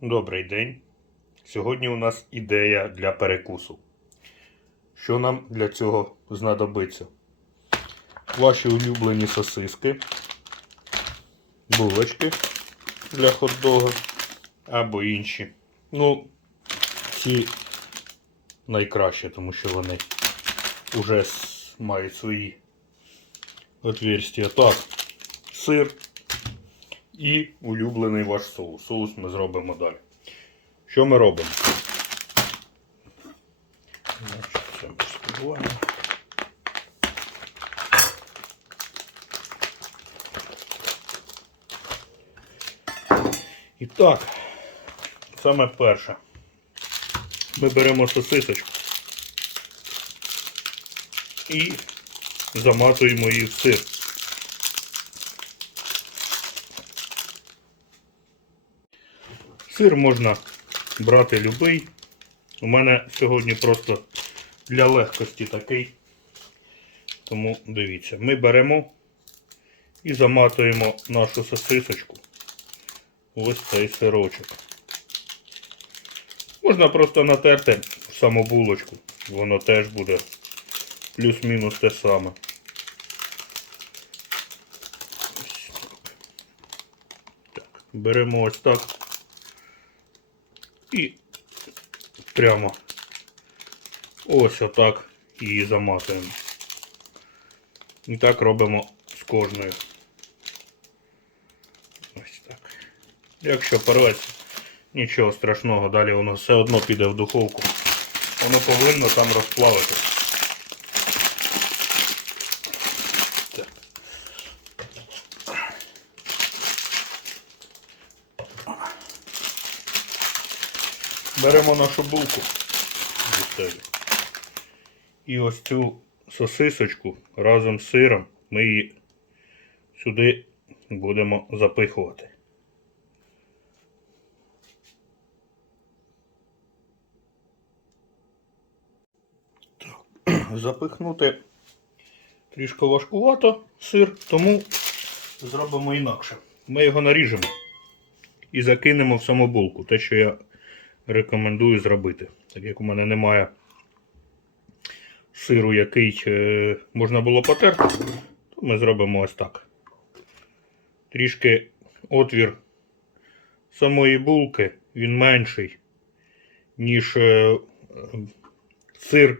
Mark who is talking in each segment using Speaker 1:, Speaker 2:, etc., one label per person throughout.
Speaker 1: Добрий день. Сьогодні у нас ідея для перекусу. Що нам для цього знадобиться? Ваші улюблені сосиски, булочки для хот-дога або інші. Ну, ці найкраще, тому що вони вже мають свої отверстия. Так, сир і улюблений ваш соус. Соус ми зробимо далі. Що ми робимо? І так, саме перше. Ми беремо сосисочку і заматуємо її в сир. Сир можна брати любий. У мене сьогодні просто для легкості такий. Тому дивіться, ми беремо і заматуємо нашу сосисочку. Ось цей сирочок. Можна просто натерти в саму булочку. Воно теж буде плюс-мінус те саме. Беремо ось так. І прямо ось отак її заматуємо. І так робимо з кожною. Ось так. Якщо порветься, нічого страшного, далі воно все одно піде в духовку. Воно повинно там розплавитися. Беремо нашу булку. І ось цю сосисочку разом з сиром ми її сюди будемо запихувати. Так. Запихнути трішки важкувато сир, тому зробимо інакше. Ми його наріжемо і закинемо в саму булку. Те, що я рекомендую зробити. Так як у мене немає сиру, який е, можна було потерти, то ми зробимо ось так. Трішки отвір самої булки, він менший, ніж е, сир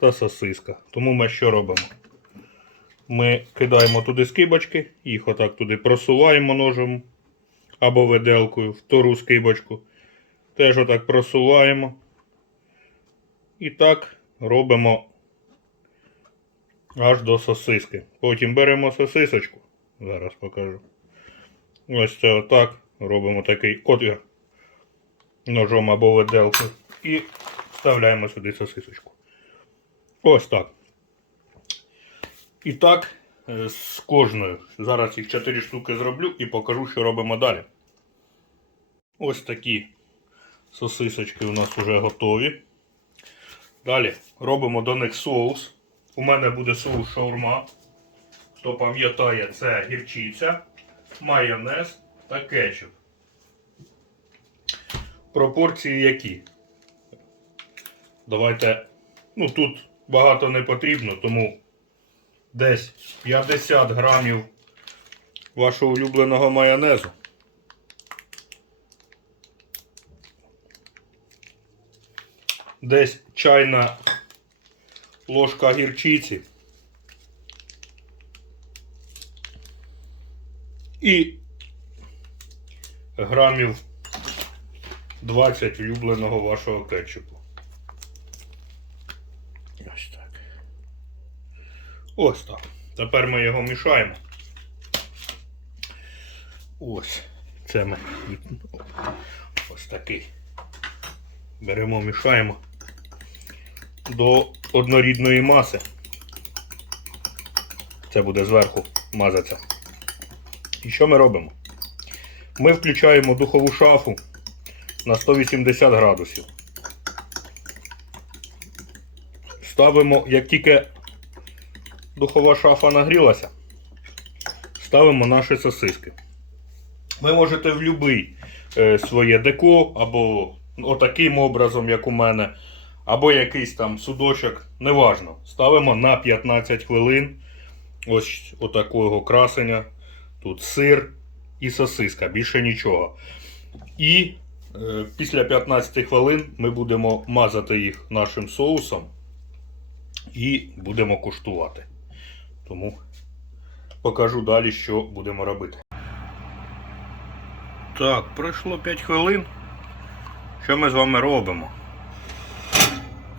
Speaker 1: та сосиска. Тому ми що робимо? Ми кидаємо туди скибочки, їх отак туди просуваємо ножем або виделкою втору скибочку. Теж отак просуваємо. І так робимо аж до сосиски. Потім беремо сосисочку. Зараз покажу. Ось це отак. Робимо такий отвір ножом або виделкою. І вставляємо сюди сосисочку. Ось так. І так е, з кожною. Зараз їх 4 штуки зроблю і покажу, що робимо далі. Ось такі сосисочки у нас вже готові. Далі робимо до них соус. У мене буде соус шаурма. Хто пам'ятає, це гірчиця, майонез та кетчуп. Пропорції які? Давайте. Ну тут багато не потрібно, тому десь 50 грамів вашого улюбленого майонезу. Десь чайна ложка гірчиці. І грамів 20 улюбленого вашого кетчупу. Ось так. Ось так. Тепер ми його мішаємо. Ось. Це ми ось такий. Беремо, мішаємо до однорідної маси. Це буде зверху мазатися. І що ми робимо? Ми включаємо духову шафу на 180 градусів. Ставимо, як тільки духова шафа нагрілася, ставимо наші сосиски. Ви можете в будь-який е, своє деко, або отаким образом, як у мене, або якийсь там судочок, неважно. Ставимо на 15 хвилин. Ось отакого красення. Тут сир і сосиска, більше нічого. І е, після 15 хвилин ми будемо мазати їх нашим соусом і будемо куштувати. Тому покажу далі, що будемо робити. Так, пройшло 5 хвилин. Що ми з вами робимо?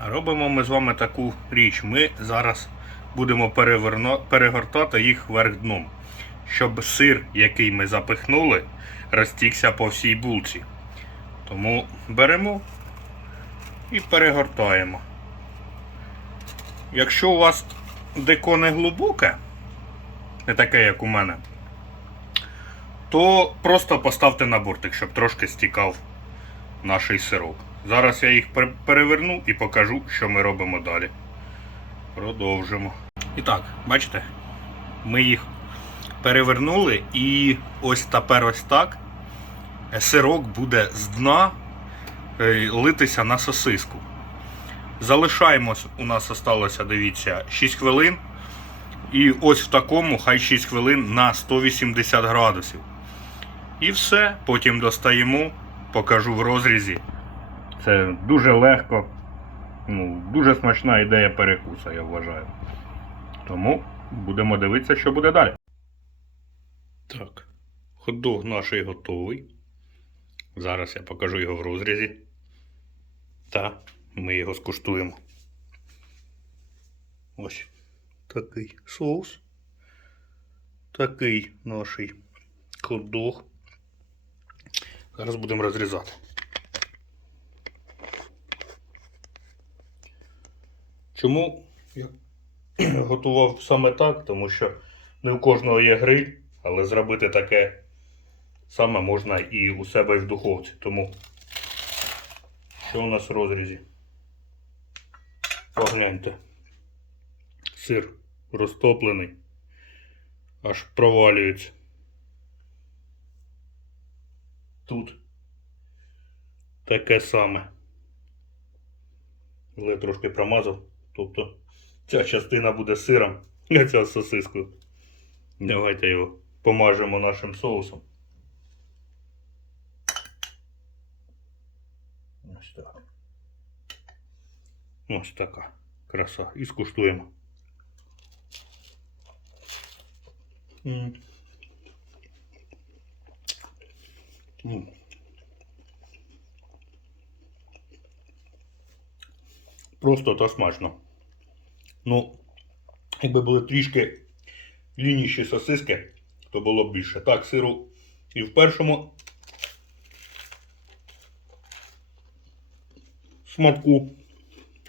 Speaker 1: Робимо ми з вами таку річ. Ми зараз будемо переверно... перегортати їх вверх дном, щоб сир, який ми запихнули, розтікся по всій булці. Тому беремо і перегортаємо. Якщо у вас деко не глибоке, не таке, як у мене, то просто поставте на бортик, щоб трошки стікав наш сирок. Зараз я їх переверну і покажу, що ми робимо далі. Продовжимо. І так, бачите, ми їх перевернули і ось тепер ось так е, сирок буде з дна е, литися на сосиску. Залишаємо, у нас осталося, дивіться, 6 хвилин. І ось в такому хай 6 хвилин на 180 градусів. І все. Потім достаємо, покажу в розрізі. Це дуже легко, ну, дуже смачна ідея перекуса, я вважаю. Тому будемо дивитися, що буде далі. Так, хот-дог наш готовий. Зараз я покажу його в розрізі. Та ми його скуштуємо. Ось такий соус. Такий наш хот-дог. Зараз будемо розрізати. Чому я готував саме так? Тому що не у кожного є гриль, але зробити таке саме можна і у себе і в духовці. Тому що у нас в розрізі? Погляньте. Сир розтоплений, аж провалюється. Тут таке саме. Але трошки промазав. Тобто ця частина буде сиром, а ця з сосискою. Давайте його помажемо нашим соусом. Ось так. Ось така краса. І скуштуємо. Просто та смачно. Ну, якби були трішки лініші сосиски, то було б більше. Так, сиру і в першому смаку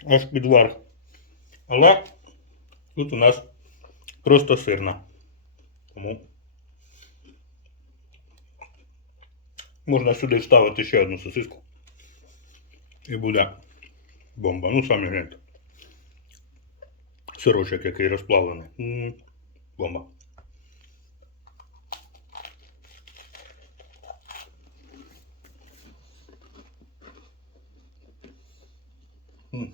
Speaker 1: аж під верх. Але тут у нас просто сирна. Тому можна сюди вставити ще одну сосиску. І буде бомба. Ну, самі гляньте. Сирочок, який розплавлений. М, Бомба. М, м,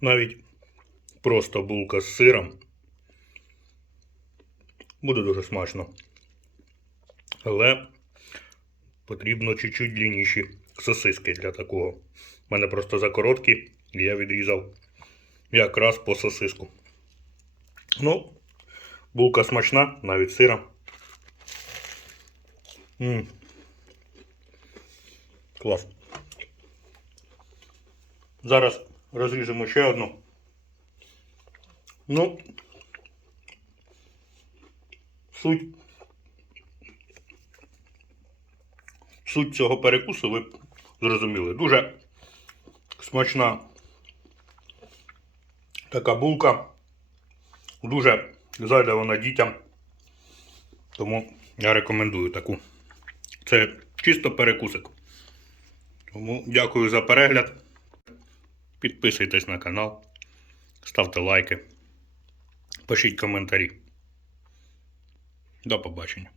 Speaker 1: Навіть просто булка з сиром. Буде дуже смачно. Але потрібно чуть-чуть длинніші сосиски для такого. У мене просто закороткі, і я відрізав якраз по сосиску. Ну, булка смачна, навіть сира. М. Клас. Зараз розріжемо ще одну. Ну, суть. Суть цього перекусу ви зрозуміли. Дуже смачна Така булка. Дуже зайде вона дітям. Тому я рекомендую таку. Це чисто перекусик. Тому дякую за перегляд. Підписуйтесь на канал, ставте лайки, пишіть коментарі. До побачення.